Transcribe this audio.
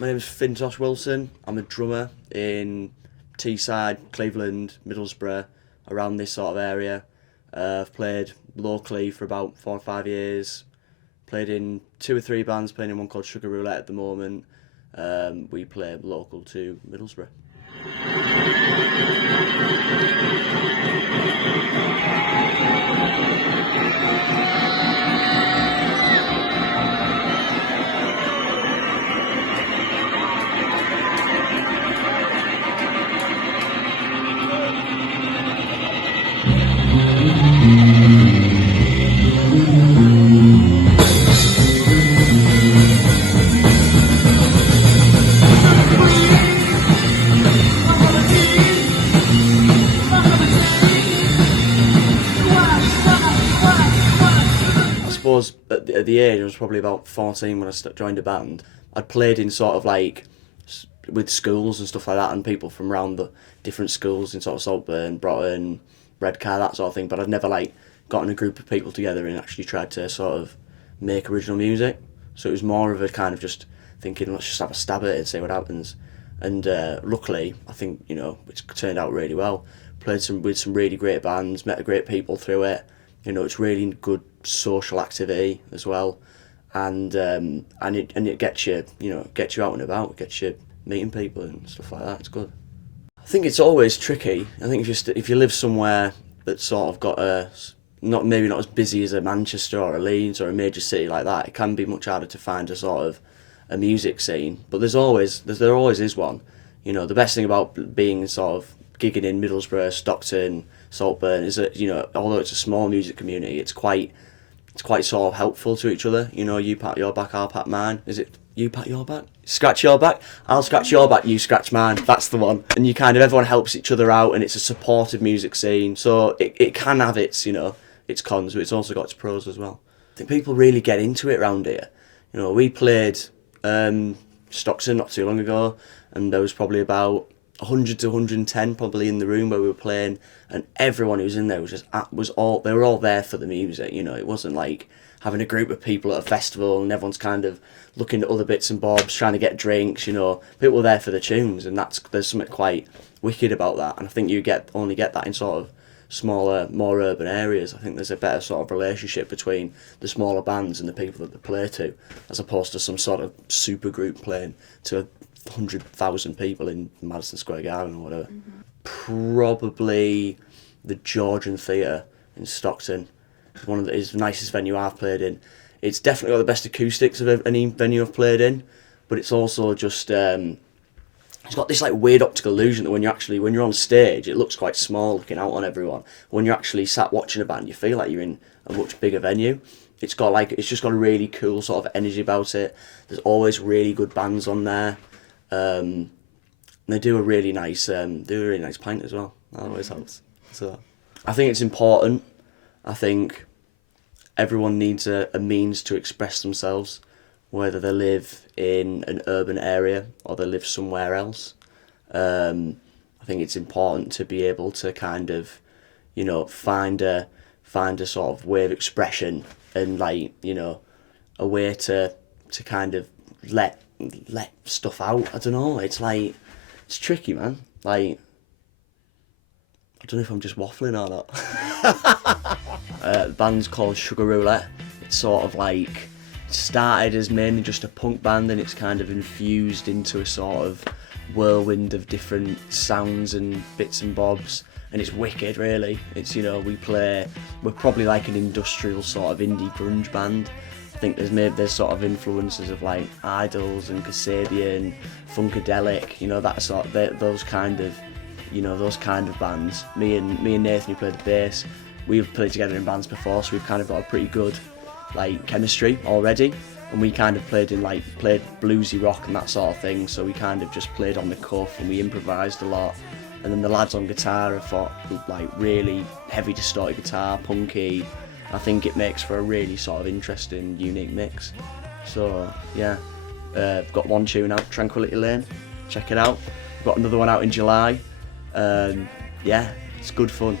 My name is Fintosh Wilson. I'm a drummer in Teesside, Cleveland, Middlesbrough, around this sort of area. I've played locally for about 4 or 5 years. Played in 2 or 3 bands, playing in one called Sugar Roulette at the moment. We play local to Middlesbrough. I suppose at the age, I was probably about 14 when I joined a band. I'd played in sort of like with schools and stuff like that, and people from around the different schools in sort of Saltburn, Broughton, Redcar, that sort of thing. But I'd never like gotten a group of people together and actually tried to sort of make original music. So it was more of a kind of just thinking, let's just have a stab at it and see what happens. And luckily, I think it's turned out really well. Played with some really great bands, met great people through it. It's really good social activity as well, and it gets you gets you out and about, gets you meeting people and stuff like that. It's good. I think it's always tricky. I think if you live somewhere that's sort of got maybe not as busy as a Manchester or a Leeds or a major city like that, it can be much harder to find a sort of a music scene. But there always is one. The best thing about being sort of gigging in Middlesbrough, Stockton, Saltburn is that although it's a small music community, it's quite sort of helpful to each other. You pat your back, I'll pat mine. Is it you pat your back, scratch your back, I'll scratch your back, you scratch mine? That's the one. And everyone helps each other out, and it's a supportive music scene. So it can have its its cons, but it's also got its pros as well. I think people really get into it around here. We played Stockton not too long ago, and there was probably about 100 to 110 probably in the room where we were playing, and everyone who was in there they were all there for the music. It wasn't like having a group of people at a festival and everyone's kind of looking at other bits and bobs, trying to get drinks. People were there for the tunes, and there's something quite wicked about that. And I think you only get that in sort of smaller, more urban areas. I think there's a better sort of relationship between the smaller bands and the people that they play to, as opposed to some sort of super group playing to 100,000 people in Madison Square Garden or whatever. Mm-hmm. Probably the Georgian Theatre in Stockton. It's the nicest venue I've played in. It's definitely got the best acoustics of any venue I've played in, but it's also just it's got this like weird optical illusion that when you're on stage, it looks quite small looking out on everyone. When you're actually sat watching a band, you feel like you're in a much bigger venue. It's just got a really cool sort of energy about it. There's always really good bands on there. They do a really nice pint as well. That always helps. So I think it's important. I think everyone needs a means to express themselves, whether they live in an urban area or they live somewhere else. I think it's important to be able to kind of, find a sort of way of expression and a way to kind of let stuff out. I don't know. It's tricky, man. I don't know if I'm just waffling or not. The band's called Sugar Roulette. It's sort of it started as mainly just a punk band, and it's kind of infused into a sort of whirlwind of different sounds and bits and bobs, and it's wicked, really. It's we're probably like an industrial sort of indie grunge band. I think there's sort of influences of like Idols and Kasabian, Funkadelic, that sort of those kind of bands. Me and Nathan, who played the bass, we've played together in bands before, so we've kind of got a pretty good chemistry already. And we kind of played bluesy rock and that sort of thing, so we kind of just played on the cuff and we improvised a lot. And then the lads on guitar have got really heavy distorted guitar, punky. I think it makes for a really sort of interesting, unique mix. So yeah, I've got one tune out, Tranquility Lane. Check it out. I've got another one out in July. Yeah, it's good fun.